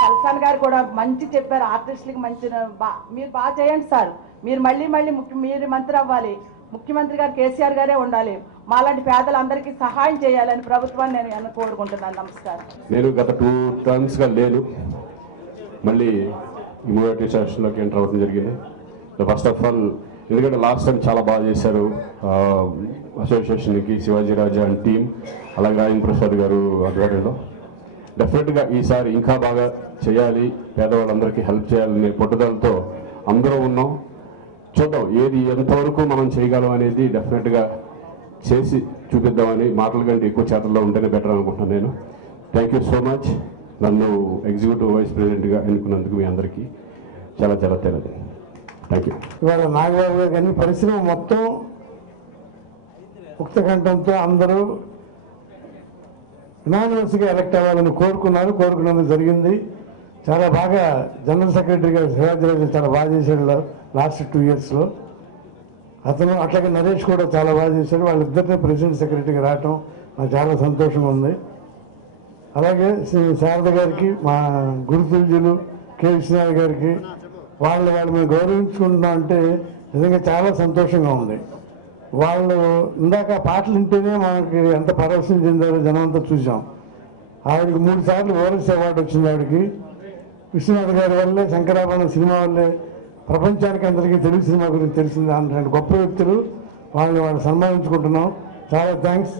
సల్సాన్ గారు కూడా మంచి చెప్పారు. ఆర్టిస్టులకి మంచి మీరు బాగా చేయండి సార్, మీరు మళ్ళీ మీరు మంత్రి అవ్వాలి, ముఖ్యమంత్రి గారు కేసీఆర్ గారే ఉండాలి, మాలాంటి పేదలందరికీ సహాయం చేయాలని ప్రభుత్వాన్ని నేను కోరుకుంటున్నాను. నమస్కారం. నేను గత 2 టర్మ్స్గా లేను, మళ్ళీ ఈ మూవీ అసోసియేషన్లోకి ఎంటర్ అవ్వడం జరిగింది. ఫస్ట్ ఆఫ్ ఆల్ ఎందుకంటే లాస్ట్ టైం చాలా బాగా చేశారు అసోసియేషన్కి శివాజీ రాజా అండ్ టీం, అలాగే రాజేంద్ర ప్రసాద్ గారు ఆధ్వర్యంలో. డెఫినెట్గా ఈసారి ఇంకా బాగా చేయాలి, పేదవాళ్ళందరికీ హెల్ప్ చేయాలనే పట్టుదలతో అందరూ ఉన్నాం. చూద్దాం ఏది ఎంతవరకు మనం చేయగలం అనేది డెఫినెట్గా చేసి చూపిద్దామని. మాటల కంటే ఎక్కువ చేతల్లో ఉంటేనే బెటర్ అనుకుంటున్నాను నేను. Thank you so much. నన్ను ఎగ్జిక్యూటివ్ వైస్ ప్రెసిడెంట్గా ఎన్నుకున్నందుకు మీ అందరికీ చాలా చాలా తెలియదు. Thank you. ఇవాళ నాగబాబు గారు కానీ పరిశ్రమ మొత్తం ముక్తకంఠంతో అందరూ యునానిమస్గా ఎలక్ట్ అవ్వాలని కోరుకున్నందుకు జరిగింది. చాలా బాగా జనరల్ సెక్రటరీగా శివాజీరాజు చాలా బాగా చేశాడు లాస్ట్ 2 ఇయర్స్లో. అతను అట్లాగే నరేష్ కూడా చాలా బాగా చేశాడు. వాళ్ళిద్దరినీ ప్రెసిడెంట్ సెక్రటరీగా రావటం నాకు చాలా సంతోషంగా ఉంది. అలాగే శ్రీ శారద గారికి, మా గురుతుల్యులు కె విశ్వనాథ్ గారికి వాళ్ళు మేము గౌరవించుకుంటున్నాం అంటే నిజంగా చాలా సంతోషంగా ఉంది. వాళ్ళు ఇందాక పాటలు వింటేనే మనకి ఎంత పరవశం చెందారో జనం అంతా చూసాం. ఆవిడకి 3 సార్లు ఓరస్ అవార్డు వచ్చింది. ఆవిడకి విశ్వనాథ్ గారి వల్లే, శంకరాభరణం సినిమా వల్లే ప్రపంచానికి అందరికీ తెలుగు సినిమా గురించి తెలిసింది. అలాంటి గొప్ప వ్యక్తులు, వాళ్ళు సన్మానించుకుంటున్నాం. చాలా థ్యాంక్స్.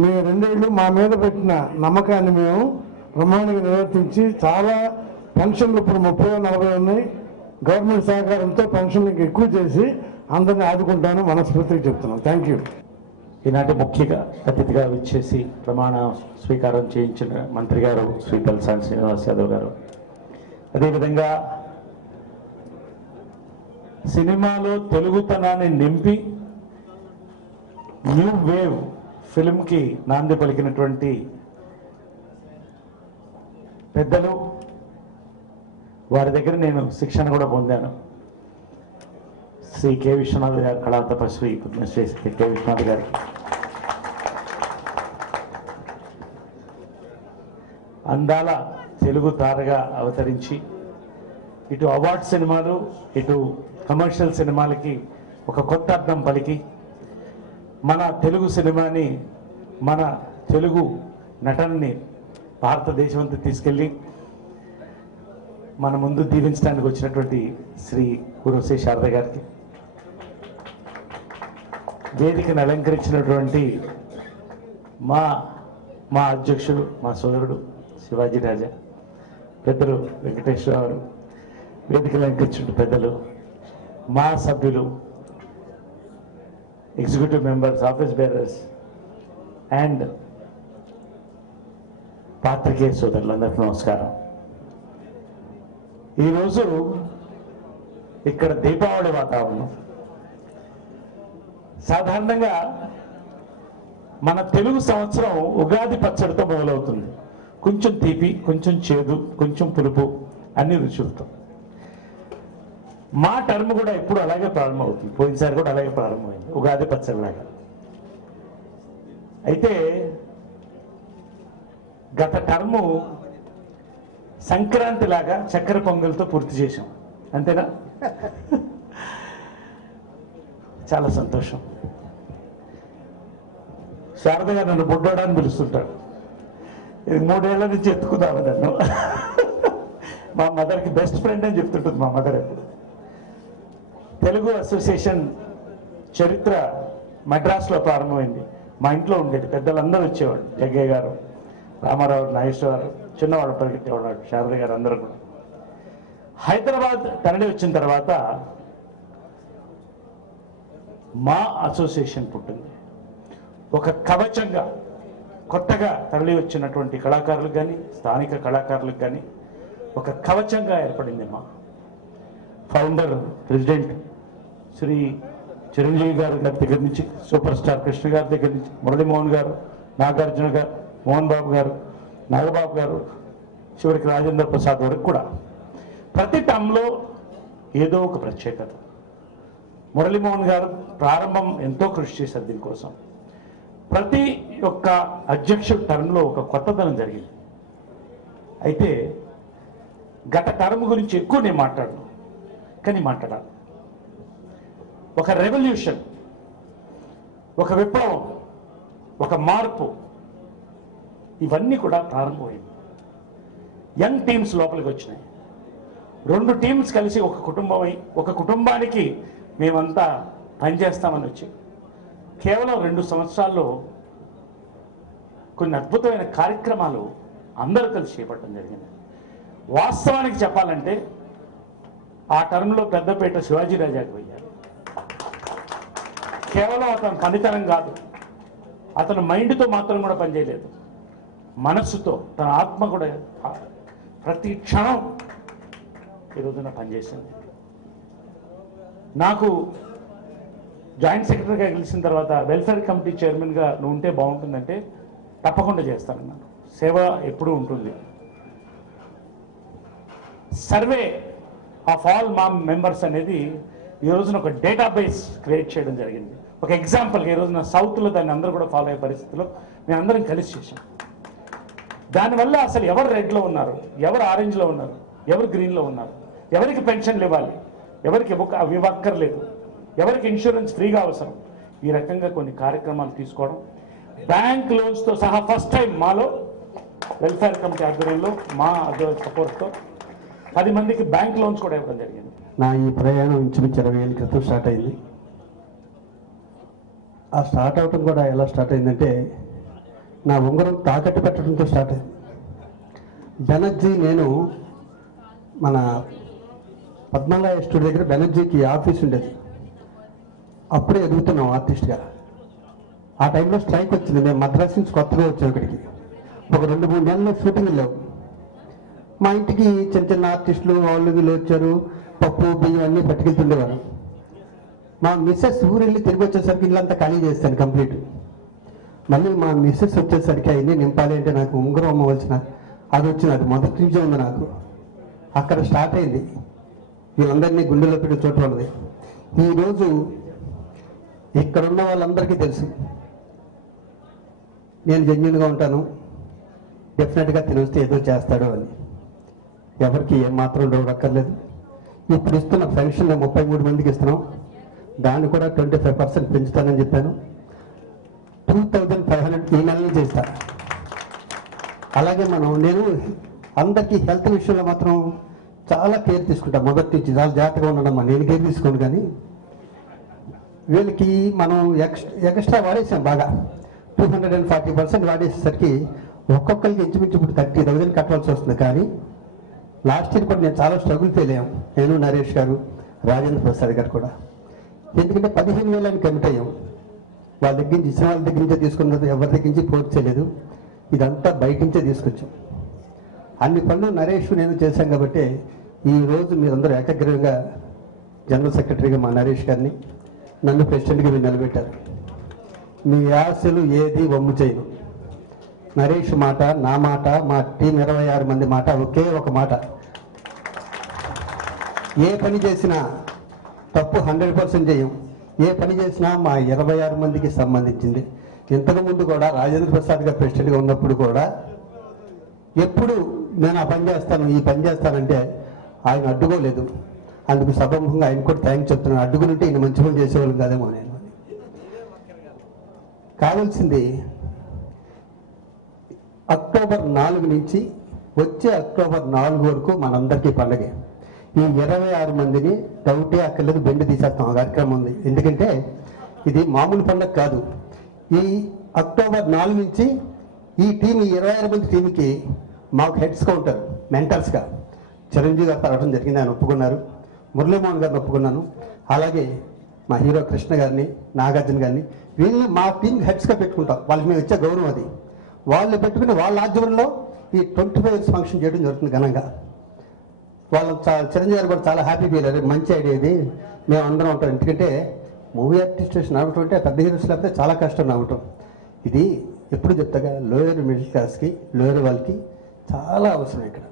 మీ 2 ఏళ్ళు మా మీద పెట్టిన నమ్మకాన్ని మేము బ్రహ్మాండంగా నిర్వర్తించి చాలా పెన్షన్లు ఇప్పుడు 30-40 ఉన్నాయి. గవర్నమెంట్ సహకారంతో పెన్షన్లు ఇంకా ఎక్కువ చేసి అందరినీ ఆదుకుంటాను మనస్ఫూర్తిగా చెప్తున్నాం. Thank you. ఈనాటి ముఖ్య అతిథిగా వచ్చేసి ప్రమాణ స్వీకారం చేయించిన మంత్రి గారు శ్రీ తలసాని శ్రీనివాస్ యాదవ్ గారు, అదేవిధంగా సినిమాలో తెలుగుతనాన్ని నింపి న్యూ వేవ్ ఫిల్మ్కి నాంది పలికినటువంటి పెద్దలు, వారి దగ్గర నేను శిక్షణ కూడా పొందాను. శ్రీ కె విశ్వనాథ్ గారు, కళాతపస్వి పద్మశ్రీ శ్రీ కె విశ్వనాథ్ గారికి అందాల తెలుగు తారగా అవతరించి ఇటు అవార్డ్ సినిమాలు ఇటు కమర్షియల్ సినిమాలకి ఒక కొత్త అర్థం పలికి మన తెలుగు సినిమాని, మన తెలుగు నటనని భారతదేశమంతా తీసుకెళ్ళి మన ముందు దీవించడానికి వచ్చినటువంటి శ్రీ గురుశ్రీ శారద గారికి, వేదికను అలంకరించినటువంటి మా అధ్యక్షుడు, మా సోదరుడు శివాజీ రాజా, పెద్దలు వెంకటేశ్వరరావు, వేదికను అలంకరించిన పెద్దలు, మా సభ్యులు, executive members, office bearers and పాత్రికేయ సోదరులందరికీ నమస్కారం. ఈరోజు ఇక్కడ దీపావళి వాతావరణం. సాధారణంగా మన తెలుగు సంవత్సరం ఉగాది పచ్చడితో మొదలవుతుంది. కొంచెం తీపి, కొంచెం చేదు, కొంచెం పులుపు, అన్ని రుచులతో. మా టర్మ్ కూడా ఎప్పుడు అలాగే ప్రారంభమవుతుంది. పోయినసారి కూడా అలాగే ప్రారంభమైంది, ఉగాది పచ్చడిలాగా. అయితే గత టర్ము సంక్రాంతి లాగా చక్కెర పొంగల్తో పూర్తి చేశాం, అంతేనా? చాలా సంతోషం. శారద గారు నన్ను బుడ్డోడాన్ని పిలుస్తుంటాడు. ఇది 3 ఏళ్ల నుంచి ఎత్తుకుందాము నన్ను. మా మదర్కి బెస్ట్ ఫ్రెండ్ అని చెప్తుంటుంది మా మదర్ ఎప్పుడు. తెలుగు అసోసియేషన్ చరిత్ర మద్రాసులో ప్రారంభమైంది. మా ఇంట్లో ఉండేది, పెద్దలందరూ వచ్చేవాడు. జగ్గయ్య గారు, రామారావు, నాగేశ్వరరావు, చిన్నవాడు పరిగెట్టేవాడు, శారద గారు, అందరూ కూడా. హైదరాబాద్ తరలి వచ్చిన తర్వాత మా అసోసియేషన్ పుట్టింది. ఒక కవచంగా కొత్తగా తరలి వచ్చినటువంటి కళాకారులకు కానీ, స్థానిక కళాకారులకు కానీ ఒక కవచంగా ఏర్పడింది. మా ఫౌండర్, ప్రెసిడెంట్ శ్రీ చిరంజీవి గారి దగ్గర నుంచి, సూపర్ స్టార్ కృష్ణ గారి దగ్గర నుంచి, మురళీమోహన్ గారు, నాగార్జున గారు, మోహన్ బాబు గారు, నాగబాబు గారు, చివరికి రాజేంద్ర ప్రసాద్ వరకు కూడా ప్రతి టర్మ్లో ఏదో ఒక ప్రత్యేకత. మురళీమోహన్ గారు ప్రారంభం ఎంతో కృషి చేశారు దీనికోసం. ప్రతి ఒక్క అధ్యక్షుడు టర్మ్లో ఒక కొత్తదనం జరిగింది. అయితే గత టర్మ్ గురించి ఎక్కువ నేను మాట్లాడను, కానీ మాట్లాడాలి. ఒక రెవల్యూషన్, ఒక విప్లవం, ఒక మార్పు, ఇవన్నీ కూడా ప్రారంభమైంది. యంగ్ టీమ్స్ లోపలికి వచ్చినాయి. 2 టీమ్స్ కలిసి ఒక కుటుంబమై, ఒక కుటుంబానికి మేమంతా పనిచేస్తామని వచ్చి కేవలం 2 సంవత్సరాల్లో కొన్ని అద్భుతమైన కార్యక్రమాలు అందరూ కలిసి చేపట్టడం జరిగింది. వాస్తవానికి చెప్పాలంటే ఆ టర్మ్లో పెద్దపేట శివాజీ రాజాకి పోయారు. కేవలం అతను పనితనం కాదు, అతను మైండ్తో మాత్రం కూడా పనిచేయలేదు, మనస్సుతో, తన ఆత్మ కూడా ప్రతి క్షణం ఈ రోజున పనిచేసింది. నాకు జాయింట్ సెక్రటరీగా గెలిచిన తర్వాత వెల్ఫేర్ కమిటీ చైర్మన్గా నువ్వు ఉంటే బాగుంటుందంటే తప్పకుండా చేస్తానన్నాను. సేవ ఎప్పుడూ ఉంటుంది. సర్వే ఆఫ్ ఆల్ మా మెంబర్స్ అనేది ఈ రోజున ఒక డేటాబేస్ క్రియేట్ చేయడం జరిగింది. ఒక ఎగ్జాంపుల్గా ఈ రోజున సౌత్లో దాన్ని అందరూ కూడా ఫాలో అయ్యే పరిస్థితిలో మేము అందరం కలిసి చేసాం. దానివల్ల అసలు ఎవరు రెడ్లో ఉన్నారు, ఎవరు ఆరెంజ్లో ఉన్నారు, ఎవరు గ్రీన్లో ఉన్నారు, ఎవరికి పెన్షన్లు ఇవ్వాలి, ఎవరికి ఇవ్వక్కర్లేదు, ఎవరికి ఇన్సూరెన్స్ ఫ్రీగా అవసరం, ఈ రకంగా కొన్ని కార్యక్రమాలు తీసుకోవడం. బ్యాంక్ లోన్స్తో సహా ఫస్ట్ టైం మాలో వెల్ఫేర్ కమిటీ ఆధ్వర్యంలో మా సపోర్ట్తో 10 మందికి బ్యాంక్ లోన్స్ కూడా ఇవ్వడం జరిగింది. నా ఈ ప్రయాణం ఇంచుమించు 20 ఏళ్ళ క్రితం స్టార్ట్ అయింది. ఆ స్టార్ట్ అవటం కూడా ఎలా స్టార్ట్ అయిందంటే నా ఉంగరం తాకట్టు పెట్టడంతో స్టార్ట్ అయింది. బెనర్జీ నేను మన పద్మనాభ స్టూడియో దగ్గర బెనర్జీకి ఆఫీస్ ఉండేది. అప్పుడే ఎదుగుతున్నాం ఆర్టిస్ట్గా. ఆ టైంలో స్ట్రైక్ వచ్చింది. మేము మద్రాస్ నుంచి కొత్తగా వచ్చాం ఇక్కడికి. ఒక 2-3 నెలల్లో షూటింగ్ లేవు. మా ఇంటికి చిన్న చిన్న ఆర్టిస్టులు వాళ్ళు వీళ్ళు వచ్చారు, పప్పు బియ్యం అన్నీ పట్టుకెళ్తుండేవారు. మా మిస్సెస్ ఊరు వెళ్ళి తిరిగి వచ్చేసరికి ఇల్లంతా ఖాళీ చేస్తాను కంప్లీట్. మళ్ళీ మా మిస్సెస్ వచ్చేసరికి అవన్నీ నింపాలి అంటే నాకు ఉంగరం అమ్మవలసిన అది వచ్చింది. అది మొదటి నుంచే ఉంది నాకు. అక్కడ స్టార్ట్ అయింది. వీళ్ళందరినీ గుండెలో పెట్టి చోటు ఉన్నది. ఈరోజు ఇక్కడున్న వాళ్ళందరికీ తెలుసు నేను జెన్యున్గా ఉంటాను, డెఫినెట్గా తినొస్తే ఏదో చేస్తాడు అని. ఎవరికి ఏమాత్రం డౌట్ అక్కర్లేదు. ఇప్పుడు ఇస్తున్న పెన్షన్ 33 మందికి ఇస్తున్నాం. దాన్ని కూడా 25% పెంచుతానని చెప్పాను. 2500 ఈ నెల నుంచి ఇస్తాను. అలాగే నేను అందరికీ హెల్త్ విషయంలో మాత్రం చాలా కేర్ తీసుకుంటాను. మొదటి నుంచి చాలా జాగ్రత్తగా ఉండడమ్మా. నేను కేర్ తీసుకోను, కానీ వీళ్ళకి మనం ఎక్స్ట్రా వాడేసాం బాగా. 240% వాడేసేసరికి ఒక్కొక్కరికి ఇంచుమించు ఇప్పుడు 30,000 కట్టవలసి వస్తుంది. కానీ లాస్ట్ ఇయర్ కూడా నేను చాలా స్ట్రగుల్ ఫెయిల్ అయ్యాం. నేను, నరేష్ గారు, రాజేంద్ర ప్రసాద్ గారు కూడా. ఎందుకంటే 15,000 కమిట్ అయ్యాం. వాళ్ళ దగ్గర నుంచి ఇచ్చిన వాళ్ళ దగ్గర నుంచే తీసుకున్నది, ఎవరి దగ్గర నుంచి పోర్ట్ చేయలేదు. ఇదంతా బయట నుంచే తీసుకొచ్చాం. అన్ని పనులు నరేష్ నేను చేశాం కాబట్టి ఈరోజు మీరందరూ ఏకగ్రీవంగా జనరల్ సెక్రటరీగా మా నరేష్ గారిని, నన్ను ప్రెసిడెంట్గా మీరు నిలబెట్టారు. మీ ఆశలు ఏది వమ్ము చేయను. నరేష్ మాట, నా మాట, మా టీం 26 మంది మాట ఒకే ఒక మాట. ఏ పని చేసినా తప్పు 100% చేయం. ఏ పని చేసినా మా 26 మందికి సంబంధించింది. ఇంతకుముందు కూడా రాజేంద్ర ప్రసాద్ గారు ప్రెసిడెంట్గా ఉన్నప్పుడు కూడా ఎప్పుడు నేను ఆ పని చేస్తాను, ఈ పని చేస్తానంటే ఆయన అడ్డుకోలేదు. అందుకు సభముఖంగా ఆయన కూడా థ్యాంక్స్ చెప్తున్నాను. అడ్డుకుంటే ఈయన మంచి పని చేసేవాళ్ళు కాదేమో. నేను కావాల్సింది అక్టోబర్ 4 నుంచి వచ్చే అక్టోబర్ 4 వరకు మనందరికీ పండగే. ఈ 26 మందిని డౌటే అక్కర్లేదు, బెండ్ తీసేస్తాం. ఆ కార్యక్రమం ఉంది. ఎందుకంటే ఇది మామూలు పండగ కాదు. ఈ అక్టోబర్ 4 నుంచి ఈ టీం, ఈ 26 మంది టీంకి మాకు హెడ్స్గా ఉంటారు, మెంటర్స్గా. చిరంజీవి గారు రావడం జరిగింది, ఆయన ఒప్పుకున్నారు. మురళీమోహన్ గారిని ఒప్పుకున్నాను. అలాగే మా హీరో కృష్ణ గారిని, నాగార్జున గారిని, వీళ్ళని మా టీం హెడ్స్గా పెట్టుకుంటాం. వాళ్ళకి మేము ఇచ్చే గౌరవం అది. వాళ్ళు పెట్టుకుని వాళ్ళ ఆధ్వర్యంలో ఈ 25 ఇయర్స్ ఫంక్షన్ చేయడం జరుగుతుంది ఘనంగా. వాళ్ళు చిరంజీవి గారు కూడా చాలా హ్యాపీ ఫీల్ అయ్యారు. మంచి ఐడియా ఇది, మేము అందరం ఉంటాం. ఎందుకంటే మూవీ ఆర్టిస్టేషన్ నడవటం అంటే పెద్ద హీరోస్ లేకపోతే చాలా కష్టం నడవటం. ఇది ఎప్పుడు చెప్తాగా లోయర్ మిడిల్ క్లాస్కి, లోయర్ వాళ్ళకి చాలా అవసరం. ఇక్కడ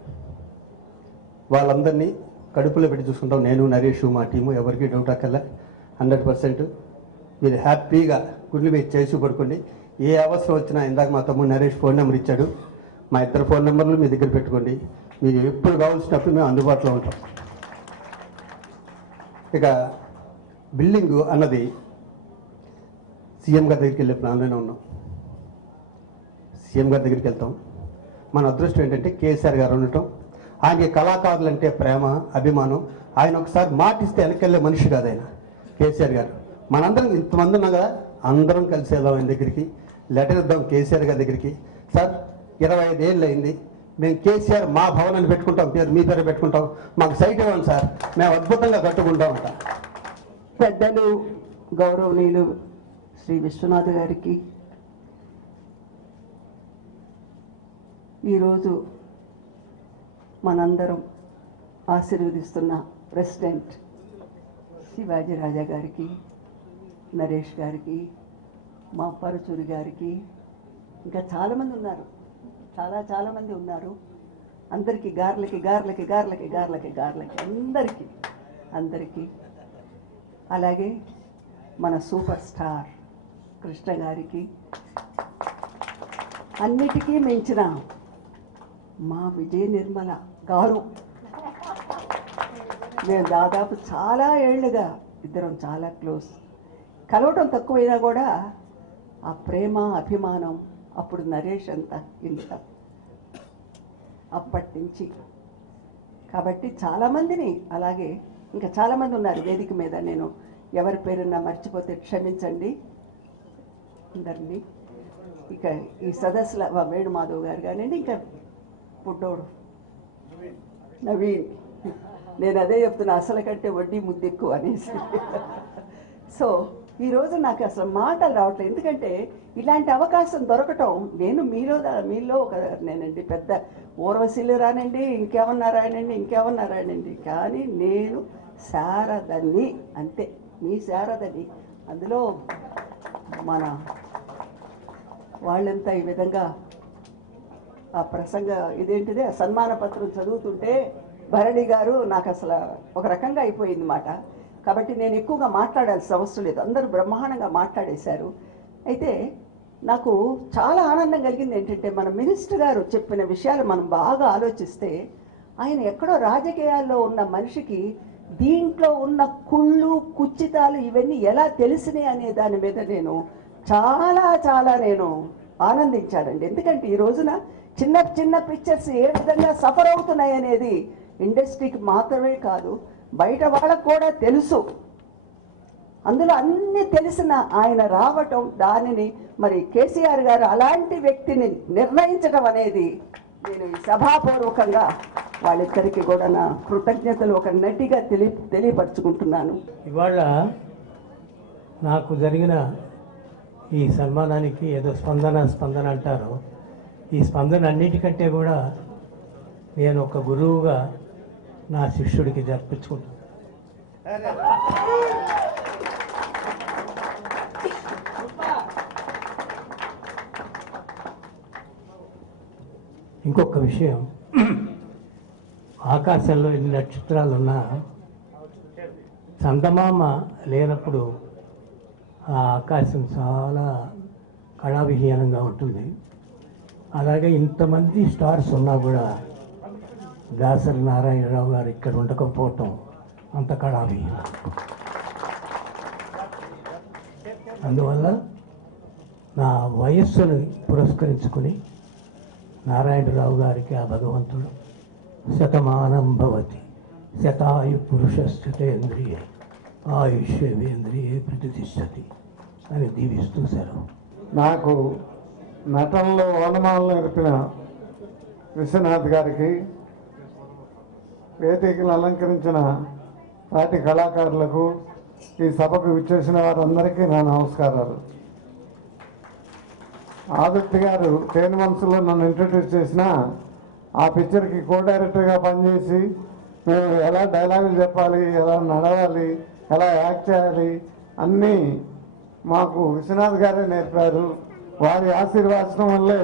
వాళ్ళందరినీ కడుపులో పెట్టి చూసుకుంటాం. నేను, నరేష్, మా టీము, ఎవరికి డౌట్ అక్కర్లే. 100% మీరు హ్యాపీగా గుండె మీద చేసి పడుకోండి. ఏ అవసరం వచ్చినా, ఇందాక మా తమ్ముడు నరేష్ ఫోన్ నెంబర్ ఇచ్చాడు, మా ఇద్దరు ఫోన్ నెంబర్లు మీ దగ్గర పెట్టుకోండి. మీరు ఎప్పుడు కావాల్సినప్పుడు మేము అందుబాటులో ఉంటాం. ఇక బిల్డింగ్ అన్నది సీఎం గారి దగ్గరికి వెళ్ళే ప్లాన్లోనే ఉన్నాం. సీఎం గారి దగ్గరికి వెళ్తాం. మన అదృష్టం ఏంటంటే కేసీఆర్ గారు ఉండటం. ఆయనకి కళాకారులు అంటే ప్రేమ, అభిమానం. ఆయన ఒకసారి మాటిస్తే వెనకెళ్ళే మనిషి కాదు ఆయన, కేసీఆర్ గారు. మనందరం ఇంతమంది ఉన్నాం కదా, అందరం కలిసి వెళ్దాం ఆయన దగ్గరికి. లెటర్ ఇద్దాం కేసీఆర్ గారి దగ్గరికి. సార్ 25 ఏళ్ళు అయింది, మేము కేసీఆర్ మా భవనాన్ని పెట్టుకుంటాం, పేరు మీ పేరు పెట్టుకుంటాం, మాకు సైట్ ఇవ్వండి సార్, మేము అద్భుతంగా కట్టుకుంటామంట. పెద్దలు గౌరవనీయులు శ్రీ విశ్వనాథ్ గారికి ఈరోజు మనందరం ఆశీర్వదిస్తున్న ప్రెసిడెంట్ శివాజీ రాజా గారికి, నరేష్ గారికి, మా పరచూరి గారికి, ఇంకా చాలామంది ఉన్నారు, చాలామంది ఉన్నారు. అందరికీ గార్లకి అందరికీ అలాగే మన సూపర్ స్టార్ కృష్ణ గారికి, అన్నిటికీ మించిన మా విజయ నిర్మల గారు. మేము దాదాపు చాలా ఏళ్ళుగా ఇద్దరం చాలా క్లోజ్. కలవటం తక్కువైనా కూడా ఆ ప్రేమ, అభిమానం అప్పుడు నరేష్ అంత ఇంత. అప్పటి నుంచి కాబట్టి చాలామందిని, అలాగే ఇంకా చాలామంది ఉన్నారు వేదిక మీద, నేను ఎవరి పేరున్నా మర్చిపోతే క్షమించండి అందరినీ. ఇక ఈ సదస్సుల వేణుమాధవ్ గారు కానివ్వండి, ఇంకా పుట్టోడు నవీన్, నేను అదే చెప్తున్నా, అసలు కంటే వడ్డీ ముద్దు ఎక్కువ అనేసి. సో ఈరోజు నాకు అసలు మాటలు రావట్లేదు, ఎందుకంటే ఇలాంటి అవకాశం దొరకటం, నేను మీలో ఒక నేనండి, పెద్ద ఊర్వశీలు రానండి, ఇంకేమన్నా రానండి, కానీ నేను శారదని, అంతే, మీ శారదని. అందులో మన వాళ్ళంతా ఈ విధంగా ఆ ప్రసంగ ఇదేంటిదే సన్మాన పత్రం చదువుతుంటే భరణి గారు నాకు అసలు ఒక రకంగా అయిపోయింది మాట. కాబట్టి నేను ఎక్కువగా మాట్లాడాల్సిన అవసరం లేదు, అందరూ బ్రహ్మాండంగా మాట్లాడేశారు. అయితే నాకు చాలా ఆనందం కలిగింది ఏంటంటే, మన మినిస్టర్ గారు చెప్పిన విషయాలు మనం బాగా ఆలోచిస్తే, ఆయన ఎక్కడో రాజకీయాల్లో ఉన్న మనిషికి దీంట్లో ఉన్న కుళ్ళు కుచ్చితాలు ఇవన్నీ ఎలా తెలిసినాయి అనే దాని మీద నేను చాలా నేను ఆనందించానండి. ఎందుకంటే ఈ రోజున చిన్న చిన్న పిక్చర్స్ ఏ విధంగా సఫర్ అవుతున్నాయి అనేది ఇండస్ట్రీకి మాత్రమే కాదు, బయట వాళ్ళకు కూడా తెలుసు. అందులో అన్నీ తెలిసిన ఆయన రావటం, దానిని మరి కేసీఆర్ గారు అలాంటి వ్యక్తిని నిర్ణయించడం అనేది, నేను ఈ సభాపూర్వకంగా వాళ్ళిద్దరికీ కూడా నా కృతజ్ఞతలు ఒక నటిగా తెలియపరుచుకుంటున్నాను. ఇవాళ నాకు జరిగిన ఈ సన్మానానికి ఏదో స్పందన అంటారు. ఈ స్పందన అన్నిటికంటే కూడా నేను ఒక గురువుగా నా శిష్యుడికి జరిపించుకుంటాను. ఇంకొక విషయం, ఆకాశంలో ఎన్ని నక్షత్రాలు ఉన్నా చందమామ లేనప్పుడు ఆ ఆకాశం చాలా కళావిహీనంగా ఉంటుంది. అలాగే ఇంతమంది స్టార్స్ ఉన్నా కూడా దాసరి నారాయణరావు గారు ఇక్కడ ఉండకపోవటం అంత కళావిహీనం. అందువల్ల నా వయస్సును పురస్కరించుకుని నారాయణరావు గారికి ఆ భగవంతుడు శతమానం భవతి శతాయు పురుషస్థితేంద్రియ ఆయుష్యేంద్రియే ప్రతిష్టతి అని దీవిస్తూ సెలవు. నాకు నటనలో ఓనమాలు నేర్పిన విశ్వనాథ్ గారికి, వేదికను అలంకరించిన నాటి కళాకారులకు, ఈ సభకు విచ్చేసిన వారందరికీ నా నమస్కారాలు. ఆదిత్య గారు తేని మనసులో నన్ను ఇంట్రడ్యూస్ చేసిన ఆ పిక్చర్కి కో డైరెక్టర్గా పనిచేసి మేము ఎలా డైలాగులు చెప్పాలి, ఎలా నడవాలి, ఎలా యాక్ట్ చేయాలి అన్నీ మాకు విశ్వనాథ్ గారే నేర్పారు. వారి ఆశీర్వాదం వల్లే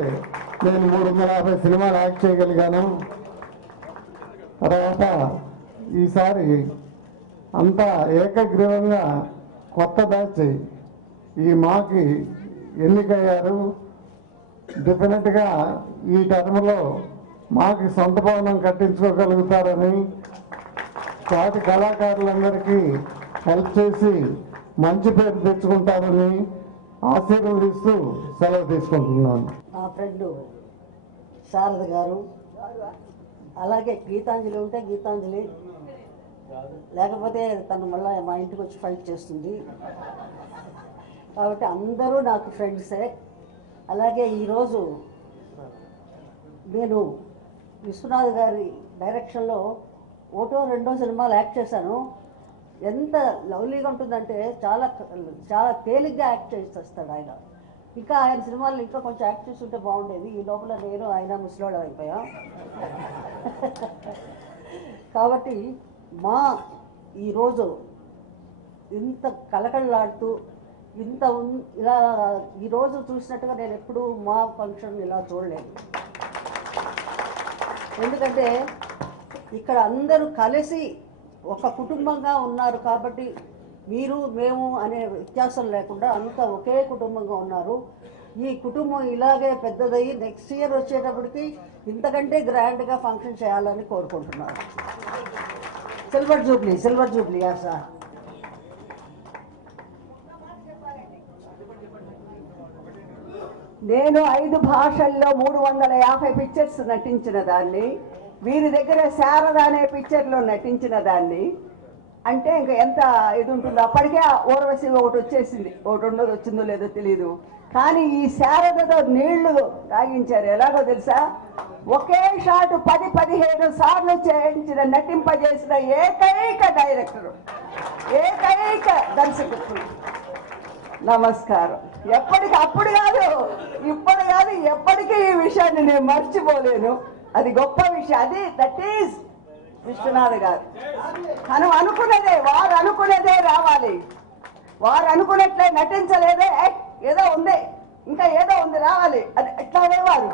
నేను 350 సినిమాలు యాక్ట్ చేయగలిగాను. తర్వాత ఈసారి అంతా ఏకగ్రీవంగా కొత్త బ్యాచ్ ఈ మాకి ఎన్నికయ్యారు. డెఫినెట్గా ఈ టర్మ్లో మాకి సొంత భవనం కట్టించుకోగలుగుతారని, తోటి కళాకారులందరికీ హెల్ప్ చేసి మంచి పేరు తెచ్చుకుంటారని ఆశీర్వదిస్తూ సెలవు తీసుకుంటున్నాను. మా ఫ్రెండ్ శారద గారు, అలాగే గీతాంజలి ఉంటే గీతాంజలి, లేకపోతే తను మళ్ళీ మా ఇంటికి వచ్చి ఫైట్ చేస్తుంది. కాబట్టి అందరూ నాకు ఫ్రెండ్సే. అలాగే ఈరోజు నేను విశ్వనాథ్ గారి డైరెక్షన్లో ఒకటో రెండో సినిమాలు యాక్ట్ చేశాను. ఎంత లవ్లీగా ఉంటుందంటే చాలా చాలా తేలిగ్గా యాక్ట్ చేసేస్తాడు ఆయన. ఇంకా ఆయన సినిమాలు ఇంకా కొంచెం యాక్ట్ చేస్తుంటే బాగుండేది. ఈ లోపల నేను ఆయన ముసలోళ్ళం అయిపోయాం. కాబట్టి మా ఈరోజు ఇంత కలకళలాడుతూ ఇంత ఇలా ఈరోజు చూసినట్టుగా నేను ఎప్పుడూ మా ఫంక్షన్ ఇలా చూడలేదు. ఎందుకంటే ఇక్కడ అందరూ కలిసి ఒక కుటుంబంగా ఉన్నారు. కాబట్టి మీరు మేము అనే వ్యత్యాసం లేకుండా అంతా ఒకే కుటుంబంగా ఉన్నారు. ఈ కుటుంబం ఇలాగే పెద్దదయ్యి నెక్స్ట్ ఇయర్ వచ్చేటప్పటికి ఇంతకంటే గ్రాండ్గా ఫంక్షన్ చేయాలని కోరుకుంటున్నారు. Silver Jubilee sir. నేను 5 భాషల్లో 350 పిక్చర్స్ నటించిన దాన్ని. వీరి దగ్గర శారద అనే పిక్చర్లో నటించిన దాన్ని అంటే ఇంకా ఎంత ఇది ఉంటుందో. అప్పటికే ఊర్వశి ఒకటి వచ్చేసింది, ఒకటి ఉన్నది వచ్చిందో లేదో తెలియదు. కానీ ఈ శారదతో నీళ్లు తాగించారు. ఎలాగో తెలుసా, ఒకే షాట్ 10-15 సార్లు చేయించిన నటింపజేసిన ఏకైక డైరెక్టర్, ఏకైక దర్శకుడు. నమస్కారం. ఎప్పటికి అప్పుడు కాదు, ఇప్పుడు కాదు, ఎప్పటికీ ఈ విషయాన్ని నేను మర్చిపోలేను. అది గొప్ప విషయం. అది దట్ ఈజ్ విశ్వనాథ్ గారు. మనం అనుకున్నదే, వారు అనుకున్నదే రావాలి. వారు అనుకున్నట్లే నటించలేదే, ఏదో ఉంది, ఇంకా ఏదో ఉంది రావాలి, అది ఎట్లా అనేవారు.